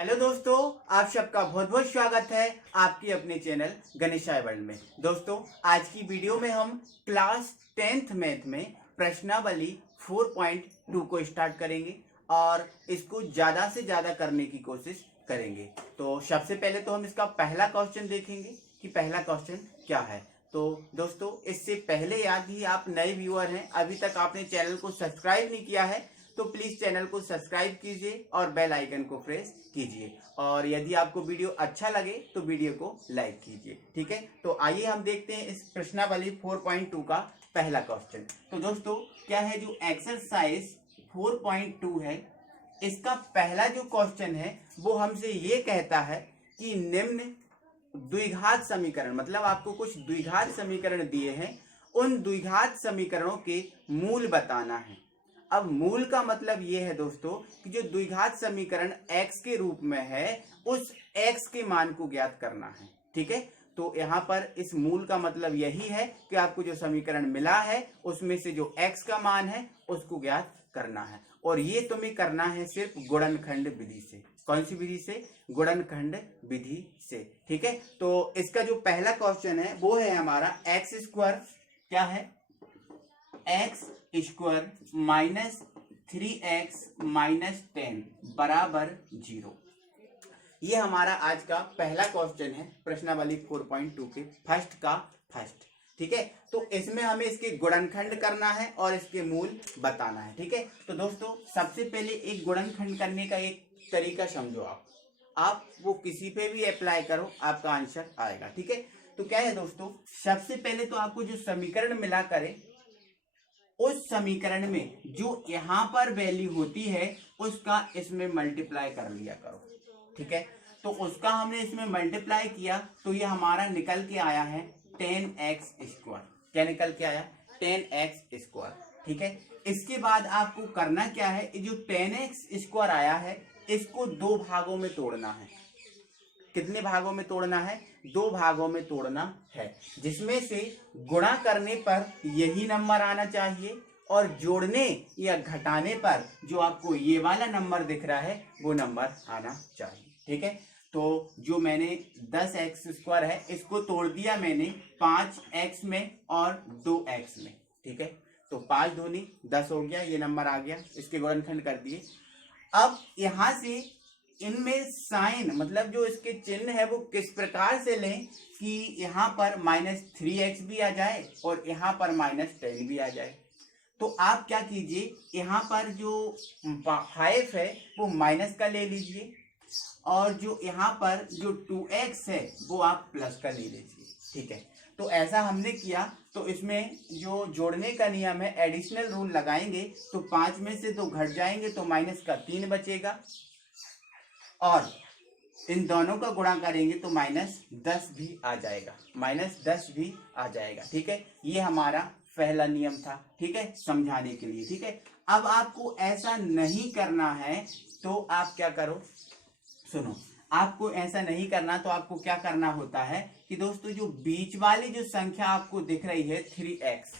Hello दोस्तों, आप सबका बहुत बहुत स्वागत है आपके अपने चैनल गणेशाय वर्ल्ड में। दोस्तों, आज की वीडियो में हम क्लास 10th मैथ में प्रश्नावली 4.2 को स्टार्ट करेंगे और इसको ज़्यादा से ज़्यादा करने की कोशिश करेंगे। तो सबसे पहले तो हम इसका पहला क्वेश्चन देखेंगे कि पहला क्वेश्चन क्या है। तो दोस्तों, इससे पहले यदि आप नए व्यूअर हैं, अभी तक आपने चैनल को सब्सक्राइब नहीं किया है तो प्लीज चैनल को सब्सक्राइब कीजिए और बेल आइकन को प्रेस कीजिए। और यदि आपको वीडियो अच्छा लगे तो वीडियो को लाइक कीजिए। ठीक है, तो आइए हम देखते हैं इस प्रश्नावली 4.2 का पहला क्वेश्चन। तो दोस्तों, क्या है जो एक्सरसाइज 4.2 है, इसका पहला जो क्वेश्चन है वो हमसे ये कहता है कि निम्न द्विघात समीकरण, मतलब आपको कुछ द्विघात समीकरण दिए हैं, उन द्विघात समीकरणों के मूल बताना है। अब मूल का मतलब ये है दोस्तों कि जो द्विघात समीकरण x के रूप में है उस x के मान को ज्ञात करना है। ठीक है, तो यहाँ पर इस मूल का मतलब यही है कि आपको जो समीकरण मिला है उसमें से जो x का मान है उसको ज्ञात करना है, और ये तुम्हें करना है सिर्फ गुणनखंड विधि से। कौन सी विधि से? गुणनखंड विधि से। ठीक है, तो इसका जो पहला क्वेश्चन है वो है हमारा एक्स स्क्वायर, क्या है, x square minus 3x minus 10 बराबर 0। ये हमारा आज का पहला क्वेश्चन है प्रश्नावली 4.2 के फर्स्ट का फर्स्ट। ठीक है, तो इसमें हमें इसके गुणनखंड करना है और इसके मूल बताना है। ठीक है, तो दोस्तों सबसे पहले एक गुणनखंड करने का एक तरीका समझो। आप वो किसी पे भी अप्लाई करो, आपका आंसर आएगा। ठीक है, तो क्या है दोस्तों, सबसे पहले तो आपको जो समीकरण मिला करे उस समीकरण में जो यहाँ पर वैल्यू होती है उसका इसमें मल्टीप्लाई कर लिया करो। ठीक है, तो उसका हमने इसमें मल्टीप्लाई किया तो ये हमारा निकल के आया है 10x स्क्वायर। क्या निकल के आया? 10x square. ठीक है, इसके बाद आपको करना क्या है, जो 10x स्क्वायर आया है इसको दो भागों में तोड़ना है। कितने भागों में तोड़ना है? दो भागों में तोड़ना है, जिसमें से गुणा करने पर यही नंबर आना चाहिए और जोड़ने या घटाने पर जो आपको ये वाला नंबर दिख रहा है वो नंबर आना चाहिए। ठीक है, तो जो मैंने 10x स्क्वायर है इसको तोड़ दिया मैंने 5x में और 2x में। ठीक है, तो 5 दूनी 10 हो गया, ये नंबर आ गया, इसके गुणनखंड कर दिए। अब यहां से इनमें साइन, मतलब जो इसके चिन्ह है वो किस प्रकार से लें कि यहाँ पर -3x भी आ जाए और यहाँ पर -10 भी आ जाए। तो आप क्या कीजिए, यहाँ पर जो 5 है वो माइनस का ले लीजिए और जो यहाँ पर जो 2x है वो आप प्लस का ले लीजिए। ठीक है, तो ऐसा हमने किया। तो इसमें जो जोड़ने का नियम है, एडिशनल रूल लगाएंगे तो 5 में से 2 घट जाएंगे तो -3 बचेगा और इन दोनों का गुणा करेंगे तो -10 भी आ जाएगा, -10 भी आ जाएगा। ठीक है, ये हमारा पहला नियम था। ठीक है, समझाने के लिए। ठीक है, अब आपको ऐसा नहीं करना है तो आप क्या करो, सुनो, आपको ऐसा नहीं करना तो आपको क्या करना होता है कि दोस्तों जो बीच वाली जो संख्या आपको दिख रही है 3x,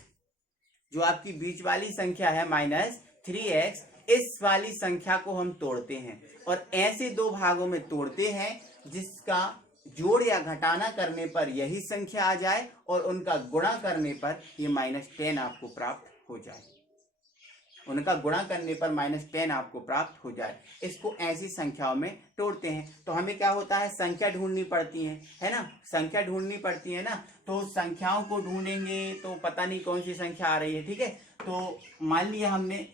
जो आपकी बीच वाली संख्या है -3x, इस वाली संख्या को हम तोड़ते हैं और ऐसे दो भागों में तोड़ते हैं जिसका जोड़ या घटाना करने पर यही संख्या आ जाए और उनका गुणा करने पर ये -10 आपको प्राप्त हो जाए। उनका गुणा करने पर -10 आपको प्राप्त हो जाए। इसको ऐसी संख्याओं में तोड़ते हैं। तो हमें क्या होता है, संख्या ढूंढनी पड़ती है ना, संख्या ढूंढनी पड़ती है ना। तो संख्याओं को ढूंढेंगे तो पता नहीं कौन सी संख्या आ रही है। ठीक है, तो मान लिया हमने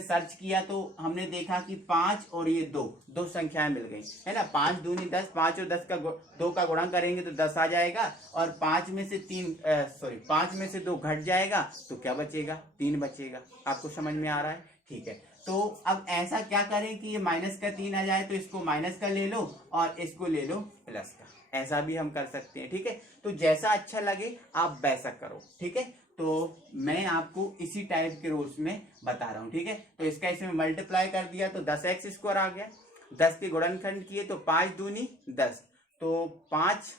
सर्च किया तो हमने देखा कि 5 और ये 2 संख्याएं मिल गई है ना। 5 दूनी 10, 5 और 10 का 2 का गुणा करेंगे तो 10 आ जाएगा और 5 में से 2 घट जाएगा तो क्या बचेगा? 3 बचेगा। आपको समझ में आ रहा है? ठीक है, तो अब ऐसा क्या करें कि ये -3 आ जाए तो इसको माइनस का ले लो और इसको ले लो प्लस का। ऐसा भी हम कर सकते हैं। ठीक है, तो जैसा अच्छा लगे आप वैसा करो। ठीक है, तो मैं आपको इसी टाइप के रूल्स में बता रहा हूँ। ठीक है, तो इसका इसमें मल्टीप्लाई कर दिया तो 10x स्क्वायर आ गया, 10 के गुणनखंड किए तो 5 दूनी 10, तो 5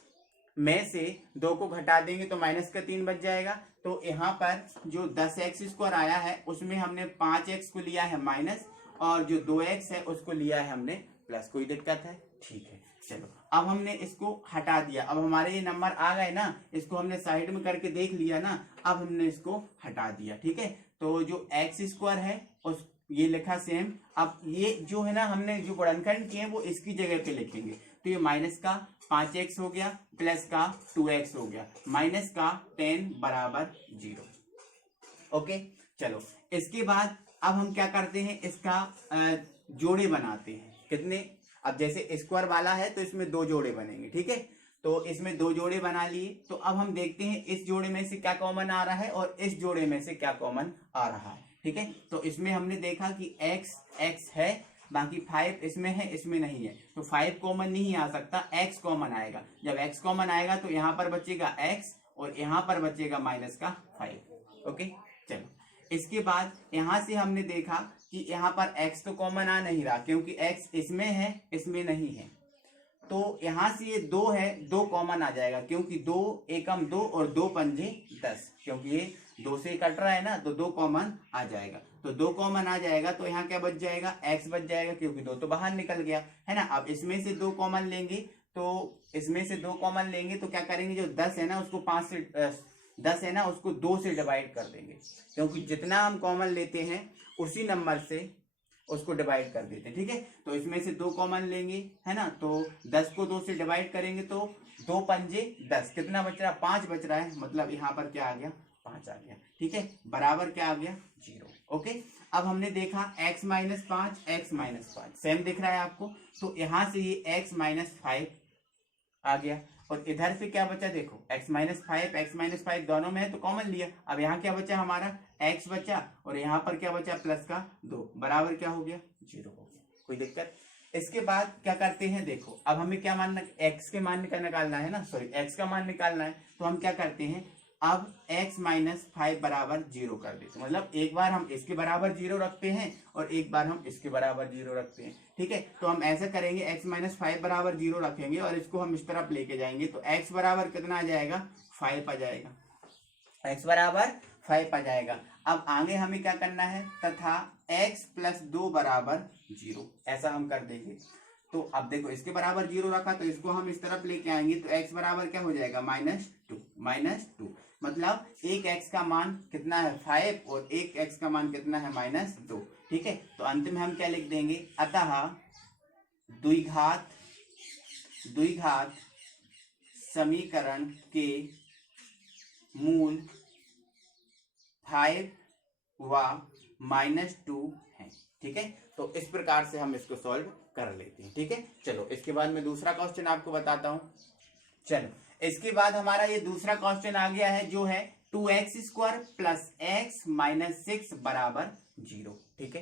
में से 2 को घटा देंगे तो -3 बच जाएगा। तो यहाँ पर जो 10x स्क्वायर आया है उसमें हमने 5x को लिया है माइनस और जो 2x है उसको लिया है हमने प्लस। कोई दिक्कत है? ठीक है, चलो अब हमने इसको हटा दिया, अब हमारे ये नंबर आ गए ना, इसको हमने साइड में करके देख लिया ना, अब हमने इसको हटा दिया। ठीक है, तो जो एक्स स्क्वायर है उस ये लिखा सेम। अब ये जो है ना हमने जो गुणनखंड किए वो इसकी जगह पे लिखेंगे, तो ये माइनस का 5x हो गया प्लस का 2x हो गया, माइनस का 10 बराबर 0। ओके, चलो इसके बाद अब हम क्या करते हैं, इसका जोड़े बनाते हैं। कितने? अब जैसे स्क्वायर वाला है तो इसमें 2 जोड़े बनेंगे। ठीक है, तो इसमें 2 जोड़े बना लिए, तो अब हम देखते हैं इस जोड़े में से क्या कॉमन आ रहा है और इस जोड़े में से क्या कॉमन आ रहा है। ठीक है, तो इसमें हमने देखा कि x है, बाकी 5 इसमें है, इसमें नहीं है, तो 5 कॉमन नहीं आ सकता, x कॉमन आएगा। जब x कॉमन आएगा तो यहाँ पर बचेगा x और यहाँ पर बचेगा माइनस का 5। ओके, चलो इसके बाद यहाँ से हमने देखा कि यहाँ पर x तो कॉमन आ नहीं रहा, क्योंकि x इसमें है, इसमें नहीं है, तो यहाँ से ये 2 है, 2 कॉमन आ जाएगा, क्योंकि 2 एकम 2 और 2 पंजे 10, क्योंकि ये 2 से कट रहा है ना, तो 2 कॉमन आ जाएगा। तो 2 कॉमन आ जाएगा तो यहाँ क्या बच जाएगा, x बच जाएगा, क्योंकि 2 तो बाहर निकल गया है ना। अब इसमें से 2 कॉमन लेंगे, तो इसमें से 2 कॉमन लेंगे तो क्या करेंगे, जो 10 है ना उसको 5 से 10 है ना उसको 2 से डिवाइड कर देंगे, क्योंकि जितना हम कॉमन लेते हैं उसी नंबर से उसको डिवाइड कर देते हैं। ठीक है, तो इसमें से 2 कॉमन लेंगे है ना, तो 10 को 2 से डिवाइड करेंगे तो 2 पंजे 10, कितना बच रहा है, 5 बच रहा है, मतलब यहाँ पर क्या आ गया, 5 आ गया। ठीक है, बराबर क्या आ गया, 0। ओके, अब हमने देखा x minus 5, x minus 5 same दिख रहा है आपको, तो यहाँ से ये x माइनस 5 आ गया, और इधर से क्या बचा, देखो x माइनस 5 x माइनस 5 दोनों में है तो कॉमन लिया। अब यहाँ क्या बचा हमारा, x बचा, और यहाँ पर क्या बचा, प्लस का 2, बराबर क्या हो गया, 0 हो गया। कोई दिक्कत? इसके बाद क्या करते हैं, देखो अब हमें क्या मानना, x के मान का निकालना है ना, सॉरी x का मान निकालना है, तो हम क्या करते हैं, अब x माइनस 5 बराबर 0 कर देते हैं, मतलब एक बार हम इसके बराबर 0 रखते हैं और एक बार हम इसके बराबर 0 रखते हैं। ठीक है, तो हम ऐसा करेंगे, x माइनस 5 बराबर 0 रखेंगे और इसको हम इस तरफ लेके जाएंगे, तो x बराबर कितना आ जाएगा, 5 आ जाएगा, x बराबर 5 आ जाएगा। अब आगे हमें क्या करना है, तथा x प्लस 2 बराबर 0, ऐसा हम कर देंगे। तो अब देखो इसके बराबर 0 रखा, तो इसको हम इस तरफ लेके आएंगे, तो x बराबर क्या हो जाएगा, -2, मतलब एक x का मान कितना है, 5, और एक x का मान कितना है, -2। ठीक है, तो अंत में हम क्या लिख देंगे, अतः द्विघात समीकरण के मूल 5 व -2 है। ठीक है, तो इस प्रकार से हम इसको सॉल्व कर लेते हैं। ठीक है, चलो इसके बाद मैं दूसरा क्वेश्चन आपको बताता हूं। चलो इसके बाद हमारा ये दूसरा क्वेश्चन आ गया है, जो है 2x square plus x minus 6 बराबर 0। ठीक है,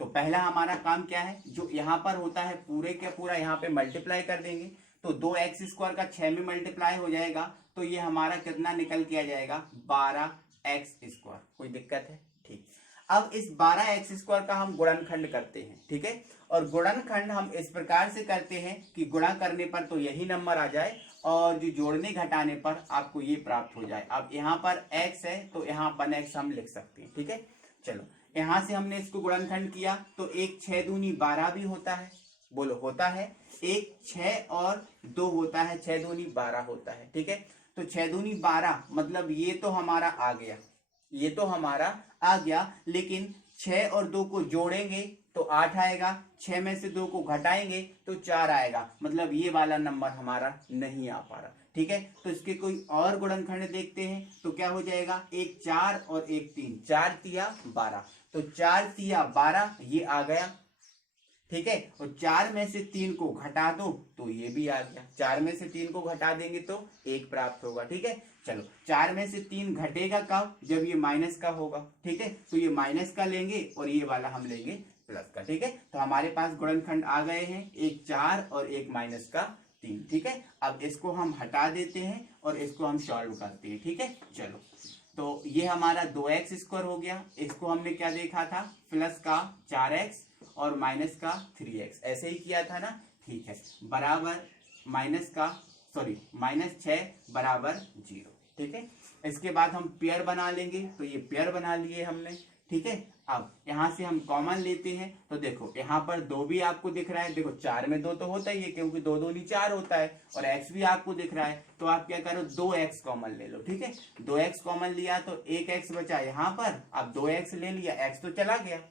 तो पहला हमारा काम क्या है, जो यहाँ पर होता है पूरे का पूरा यहाँ पे मल्टीप्लाई कर देंगे, तो 2x स्क्वायर का 6 में मल्टीप्लाई हो जाएगा, तो ये हमारा कितना निकल के आ जाएगा, 12x स्क्वायर। कोई दिक्कत है? ठीक, अब इस 12x स्क्वायर का हम गुणनखंड करते हैं। ठीक है, और गुणनखंड हम इस प्रकार से करते हैं कि गुणा करने पर तो यही नंबर आ जाए, और जो जोड़ने घटाने पर आपको ये प्राप्त हो जाए। अब यहाँ पर x है तो यहाँ 1x हम लिख सकते हैं। ठीक है, चलो यहाँ से हमने इसको गुणनखंड किया, तो 1 6 दूनी 12 भी होता है, बोलो होता है, 1 6 और 2 होता है, 6 दूनी 12 होता है। ठीक है, तो 6 दूनी 12, मतलब ये तो हमारा आ गया, ये तो हमारा आ गया, लेकिन 6 और 2 को जोड़ेंगे तो 8 आएगा, 6 में से 2 को घटाएंगे तो 4 आएगा, मतलब ये वाला नंबर हमारा नहीं आ पा रहा। ठीक है, तो इसके कोई और गुणनखंड देखते हैं, तो क्या हो जाएगा, 1 4 और 1 3, 4 तिया 12, तो 4 तिया 12 ये आ गया। ठीक है, और 4 में से 3 को घटा दो तो ये भी आ गया, 4 में से 3 को घटा देंगे तो 1 प्राप्त होगा। ठीक है, चलो 4 में से 3 घटेगा कब, जब ये माइनस का होगा। ठीक है, तो ये माइनस का लेंगे और ये वाला हम लेंगे प्लस का। ठीक है, तो हमारे पास गुणनखंड आ गए हैं, 1 4 और 1 माइनस का 3। ठीक है, अब इसको हम हटा देते हैं और इसको हम सॉल्व करते हैं। ठीक है, चलो तो ये हमारा 2x स्क्वायर हो गया, इसको हमने क्या देखा था, प्लस का 4x और माइनस का 3x, ऐसे ही किया था ना। ठीक है, बराबर -6 बराबर 0। ठीक है, इसके बाद हम पेयर बना लेंगे, तो ये पेयर बना लिए हमने। ठीक है, अब यहाँ से हम कॉमन लेते हैं तो देखो यहाँ पर 2 भी आपको दिख रहा है, देखो 4 में 2 तो होता ही है क्योंकि 2 दूनी 4 होता है, और x भी आपको दिख रहा है, तो आप क्या करो 2x कॉमन ले लो। ठीक है, 2x कॉमन लिया तो 1x बचा यहाँ पर, अब 2x ले लिया, x तो चला गया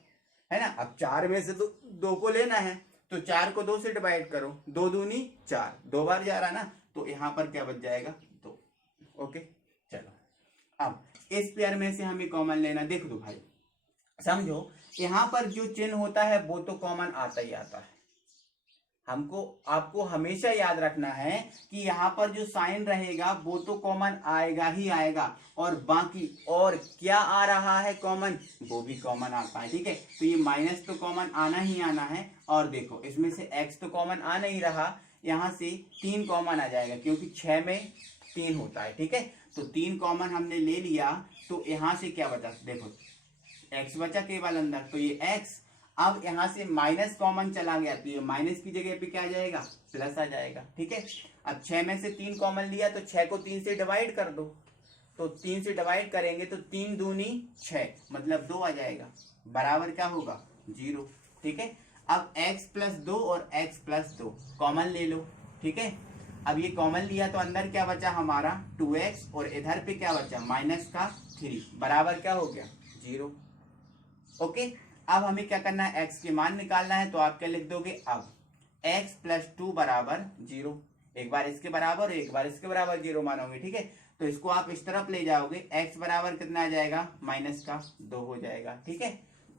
है ना। अब 4 में से तो 2 को लेना है, तो 4 को 2 से डिवाइड करो, 2 दूनी 4, 2 बार जा रहा ना, तो यहाँ पर क्या बच जाएगा 2। ओके, चलो अब इस पेयर में से हमें कॉमन लेना। देख दो भाई, समझो यहाँ पर जो चिन्ह होता है वो तो कॉमन आता ही आता है। हमको आपको हमेशा याद रखना है कि यहाँ पर जो साइन रहेगा वो तो कॉमन आएगा ही आएगा, और बाकी और क्या आ रहा है कॉमन, वो भी कॉमन आता है। ठीक है, तो ये माइनस तो कॉमन आना ही आना है, और देखो इसमें से x तो कॉमन आ नहीं रहा, यहाँ से 3 कॉमन आ जाएगा क्योंकि 6 में 3 होता है। ठीक है, तो 3 कॉमन हमने ले लिया, तो यहाँ से क्या बचा, देखो x बचा केवल अंदर, तो ये x। अब यहाँ से माइनस कॉमन चला गया, तो ये माइनस की जगह पे क्या आ जाएगा, प्लस आ जाएगा। ठीक है, अब 6 में से 3 कॉमन लिया तो 6 को 3 से डिवाइड कर दो, तो 3 से डिवाइड करेंगे तो 3 दूनी 6, मतलब 2 आ जाएगा, बराबर क्या होगा 0। ठीक है, अब x प्लस 2 और x प्लस 2 कॉमन ले लो। ठीक है, अब ये कॉमन लिया तो अंदर क्या बचा हमारा 2x, और इधर पे क्या बचा माइनस का 3, बराबर क्या हो गया 0। ओके, अब हमें क्या करना है, x के मान निकालना है, तो आप क्या लिख दोगे, अब x प्लस 2 बराबर 0, एक बार इसके बराबर एक बार इसके बराबर 0 मानोगे। ठीक है, तो इसको आप इस तरफ ले जाओगे, x बराबर कितना आ जाएगा, माइनस का 2 हो जाएगा। ठीक है,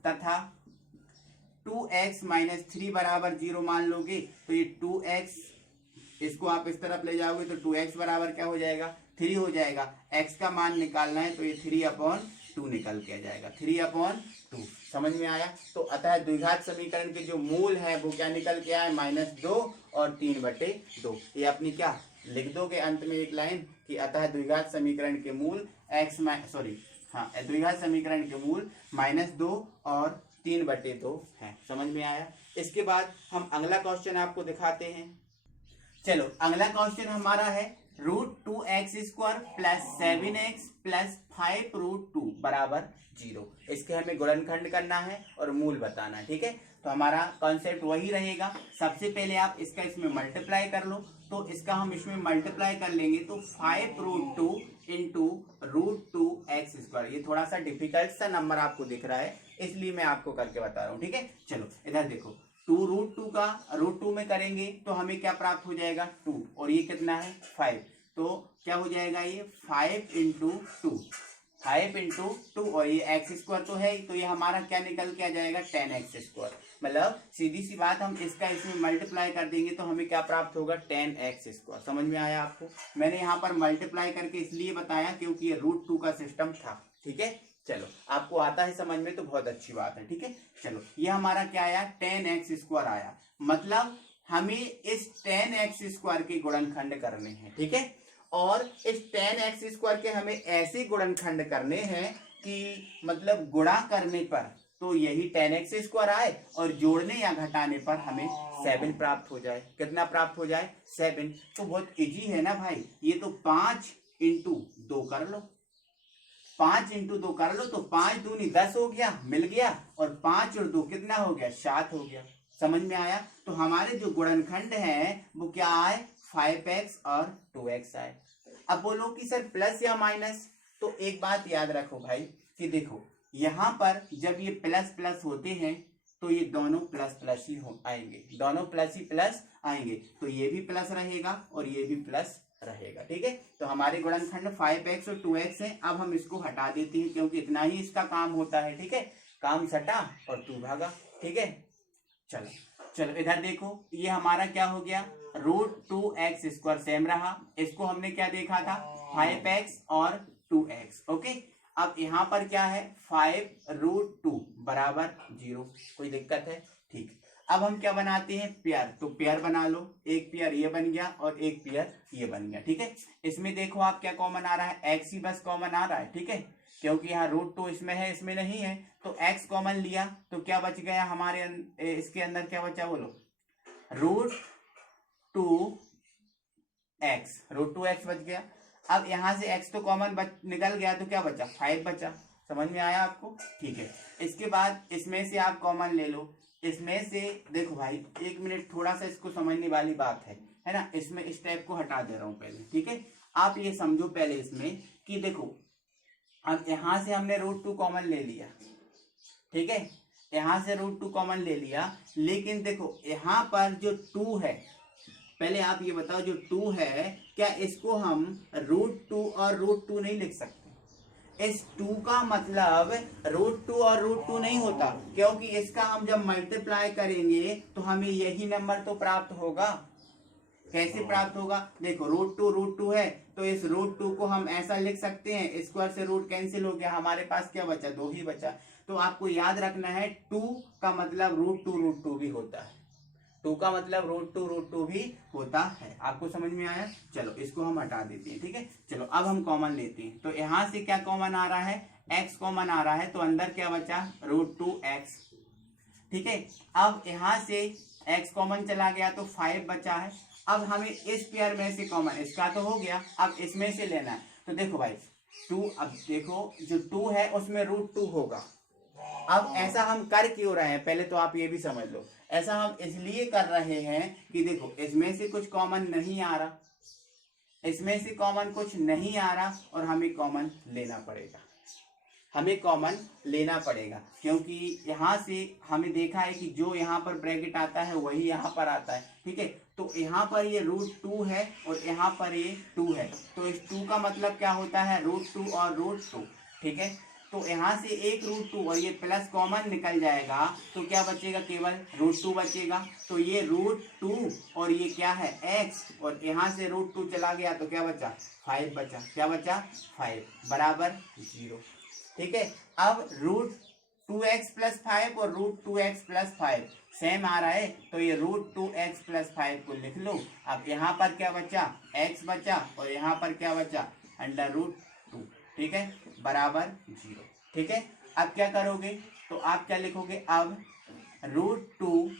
तथा 2x माइनस 3 बराबर 0 मान लोगे, तो ये 2x, इसको आप इस तरफ ले जाओगे तो 2x बराबर क्या हो जाएगा 3 हो जाएगा। x का मान निकालना है, तो ये 3/2 निकल के आ जाएगा, 3/2। समझ में आया। तो अतः द्विघात समीकरण के जो मूल है वो क्या निकल के आए, -2 और 3/2। ये अपनी क्या लिख दोगे अंत में एक लाइन कि अतः द्विघात समीकरण के मूल द्विघात समीकरण के मूल -2 और 3/2 है। समझ में आया। इसके बाद हम अगला क्वेश्चन आपको दिखाते हैं। चलो अगला क्वेश्चन हमारा है √2x² प्लस 7x प्लस 5√2 बराबर 0। इसके हमें गुणनखंड करना है और मूल बताना है। ठीक है, तो हमारा कॉन्सेप्ट वही रहेगा। सबसे पहले आप इसका इसमें मल्टीप्लाई कर लो, तो इसका हम इसमें मल्टीप्लाई कर लेंगे तो 5√2 इंटू √2x²। ये थोड़ा सा डिफिकल्ट सा नंबर आपको दिख रहा है, इसलिए मैं आपको करके बता रहा हूँ। ठीक है, चलो इधर देखो, 2√2 का √2 में करेंगे तो हमें क्या प्राप्त हो जाएगा 2, और ये कितना है 5, तो क्या हो जाएगा ये 5 इंटू 2, 5 इंटू 2, और ये x² तो है, तो ये हमारा क्या निकल के आ जाएगा 10x²। मतलब सीधी सी बात, हम इसका इसमें मल्टीप्लाई कर देंगे तो हमें क्या प्राप्त होगा 10x²। समझ में आया आपको। मैंने यहाँ पर मल्टीप्लाई करके इसलिए बताया क्योंकि ये √2 का सिस्टम था। ठीक है, चलो आपको आता है समझ में तो बहुत अच्छी बात है। ठीक है, चलो ये हमारा क्या आया 10x² आया, मतलब हमें इस 10x² के गुणनखंड करने हैं। ठीक है, और इस 10x² के हमें ऐसे गुणनखंड करने हैं कि मतलब गुणा करने पर तो यही 10x² आए, और जोड़ने या घटाने पर हमें 7 प्राप्त हो जाए। कितना प्राप्त हो जाए 7। तो बहुत इजी है ना भाई, ये तो 5 इंटू 2 कर लो, 5 इंटू 2 कर लो, तो 5 दूनी 10 हो गया, मिल गया, और 5 और 2 कितना हो गया 7 हो गया। समझ में आया। तो हमारे जो गुणनखंड है वो क्या आए 5x और 2x आए। अब बोलो कि सर प्लस या माइनस, तो एक बात याद रखो भाई कि देखो यहाँ पर जब ये प्लस प्लस होते हैं तो ये दोनों प्लस प्लस ही आएंगे, दोनों प्लस ही प्लस आएंगे, तो ये भी प्लस रहेगा और ये भी प्लस रहेगा। ठीक है, तो हमारे गुणनखंड 5x और 2x है। अब हम इसको हटा देते हैं क्योंकि इतना ही इसका काम होता है। ठीक है, काम सटा और तू भागा। ठीक है, चलो चलो इधर देखो, ये हमारा क्या हो गया √2x² सेम रहा। इसको हमने क्या देखा था 5x और 2x। ओके, अब यहाँ पर क्या है 5√2 बराबर 0। कोई दिक्कत है। ठीक, अब हम क्या बनाते हैं पेयर, तो पेयर बना लो, एक पेयर ये बन गया और एक पेयर ये बन गया। ठीक है, इसमें देखो आप क्या कॉमन आ रहा है, x ही बस कॉमन आ रहा है। ठीक है, क्योंकि यहाँ √2 इसमें है इसमें नहीं है, तो x कॉमन लिया तो क्या बच गया हमारे इसके अंदर क्या बचा बोलो √2x बच गया। अब यहाँ से x तो कॉमन निकल गया तो क्या बचा 5 बचा, समझ में आया आपको? ठीक है। इसके बाद इसमें से आप कॉमन ले लो। इसमें से देखो भाई, एक मिनट, थोड़ा सा इसको समझने वाली बात है ना। इसमें इस टाइप को हटा दे रहा हूं पहले, ठीक है। आप ये समझो पहले इसमें कि देखो, अब यहां से हमने √2 कॉमन ले लिया, ठीक है, यहां से √2 कॉमन ले लिया, लेकिन देखो यहां पर जो 2 है, पहले आप ये बताओ, जो 2 है, क्या इसको हम √2 और √2 नहीं लिख सकते? इस 2 का मतलब √2 और √2 नहीं होता, क्योंकि इसका हम जब मल्टीप्लाई करेंगे तो हमें यही नंबर तो प्राप्त होगा। कैसे प्राप्त होगा? देखो, √2 है, तो इस √2 को हम ऐसा लिख सकते हैं, स्क्वायर से रूट कैंसिल हो गया, हमारे पास क्या बचा? 2 ही बचा। तो आपको याद रखना है 2 का मतलब √2 भी होता है। 2 का मतलब √2 भी होता है। आपको समझ में आया? चलो इसको हम हटा देते हैं, ठीक है। चलो अब हम कॉमन लेते हैं। तो यहां से क्या कॉमन आ रहा है? x कॉमन आ रहा है, तो अंदर क्या बचा? √2x, ठीक है। अब यहां से x कॉमन चला गया तो 5 बचा है। अब हमें इस पेयर में से कॉमन, इसका तो हो गया, अब इसमें से लेना है। तो देखो भाई 2, अब देखो जो 2 है उसमें √2 होगा। अब ऐसा हम कर क्यों रहे हैं, पहले तो आप ये भी समझ लो। ऐसा हम इसलिए कर रहे हैं कि देखो इसमें से कुछ कॉमन नहीं आ रहा, इसमें से कॉमन कुछ नहीं आ रहा, और हमें कॉमन लेना पड़ेगा, हमें कॉमन लेना पड़ेगा, क्योंकि यहां से हमें देखा है कि जो यहाँ पर ब्रैकेट आता है वही यहाँ पर आता है, ठीक है। तो यहाँ पर ये √2 है और यहाँ पर ये 2 है, तो इस 2 का मतलब क्या होता है? √2 और √2, ठीक है। तो यहाँ से एक √2 और ये प्लस कॉमन निकल जाएगा, तो क्या बचेगा? केवल √2 बचेगा। तो ये √2 और ये क्या है? x, और यहाँ से √2 चला गया तो क्या बचा? 5 बचा। क्या बचा? 5 बराबर 0, ठीक है। अब √2x + 5 और √2x + 5 सेम आ रहा है, तो ये √2x + 5 को लिख लो। अब यहाँ पर क्या बचा? x बचा, और यहाँ पर क्या बचा? √2, ठीक है, बराबर 0, ठीक है। अब क्या करोगे? तो आप क्या लिखोगे? अब √2,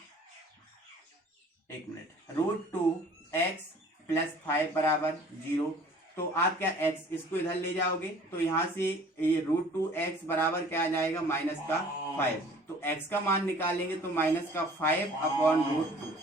एक मिनट, √2x + 5 बराबर 0। तो आप क्या x, इसको इधर ले जाओगे, तो यहां से ये √2x बराबर क्या आ जाएगा? -5। तो x का मान निकालेंगे तो -5/√2।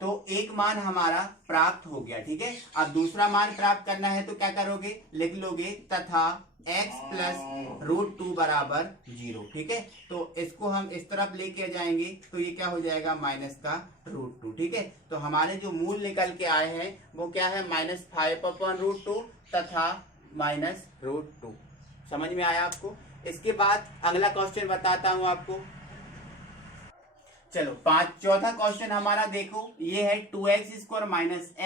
तो एक मान हमारा प्राप्त हो गया, ठीक है। अब दूसरा मान प्राप्त करना है तो क्या करोगे? लिख लोगे तथा x + √2 बराबर 0, ठीक है। तो इसको हम इस तरफ लेके जाएंगे तो ये क्या हो जाएगा? -√2, ठीक है। तो हमारे जो मूल निकल के आए हैं वो क्या है? -5/√2 तथा -√2। समझ में आया आपको? इसके बाद अगला क्वेश्चन बताता हूं आपको। चलो चौथा क्वेश्चन हमारा देखो, ये है 2x² -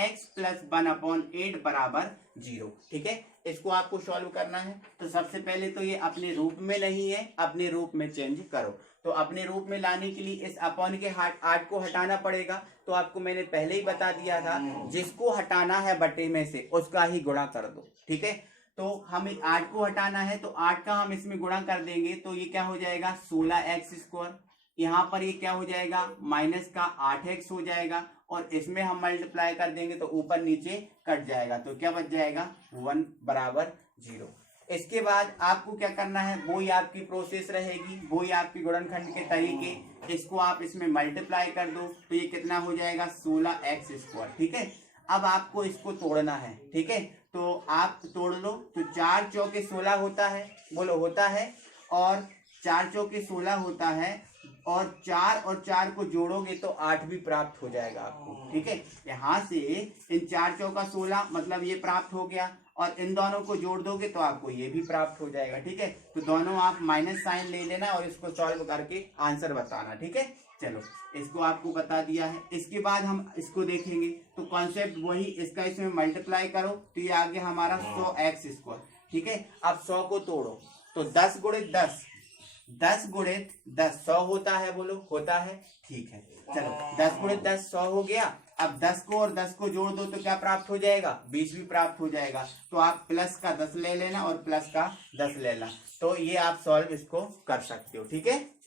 x + 1/8 बराबर 0, ठीक है। इसको आपको सॉल्व करना है। तो सबसे पहले तो ये अपने रूप में नहीं है, अपने रूप में चेंज करो। तो अपने रूप में लाने के लिए इस अपॉन के 8 को हटाना पड़ेगा। तो आपको मैंने पहले ही बता दिया था, जिसको हटाना है बटे में से उसका ही गुणा कर दो, ठीक है। तो हमें 8 को हटाना है, तो 8 का हम इसमें गुणा कर देंगे, तो ये क्या हो जाएगा? 16x²। यहाँ पर ये क्या हो जाएगा? माइनस का 8x हो जाएगा, और इसमें हम मल्टीप्लाई कर देंगे तो ऊपर नीचे कट जाएगा, तो क्या बच जाएगा? 1 बराबर 0। इसके बाद आपको क्या करना है? वो ही आपकी प्रोसेस रहेगी, वो ही आपकी गुणनखंड के तरीके। इसको आप इसमें मल्टीप्लाई कर दो तो ये कितना हो जाएगा? 16x², ठीक है। अब आपको इसको तोड़ना है, ठीक है। तो आप तोड़ लो। तो 4 चौके 16 होता है, बोलो होता है, और 4 चौके 16 होता है, और 4 और 4 को जोड़ोगे तो 8 भी प्राप्त हो जाएगा आपको, ठीक है। यहाँ से इन 4 चौका 16 मतलब ये प्राप्त हो गया, और इन दोनों को जोड़ दोगे तो आपको ये भी प्राप्त हो जाएगा, ठीक है। तो दोनों आप माइनस साइन ले लेना और इसको सॉल्व करके आंसर बताना, ठीक है। चलो इसको आपको बता दिया है। इसके बाद हम इसको देखेंगे, तो कॉन्सेप्ट वही, इसका इसमें मल्टीप्लाई करो तो ये आ गया हमारा 100x², ठीक है। अब 100 को तोड़ो, तो 10 × 10, 10 × 10 100 होता है, बोलो होता है, ठीक है। चलो 10 × 10 100 हो गया। अब 10 को और 10 को जोड़ दो तो क्या प्राप्त हो जाएगा? 20 भी प्राप्त हो जाएगा। तो आप प्लस का 10 ले लेना और प्लस का 10 ले लेना, तो ये आप सॉल्व इसको कर सकते हो, ठीक है।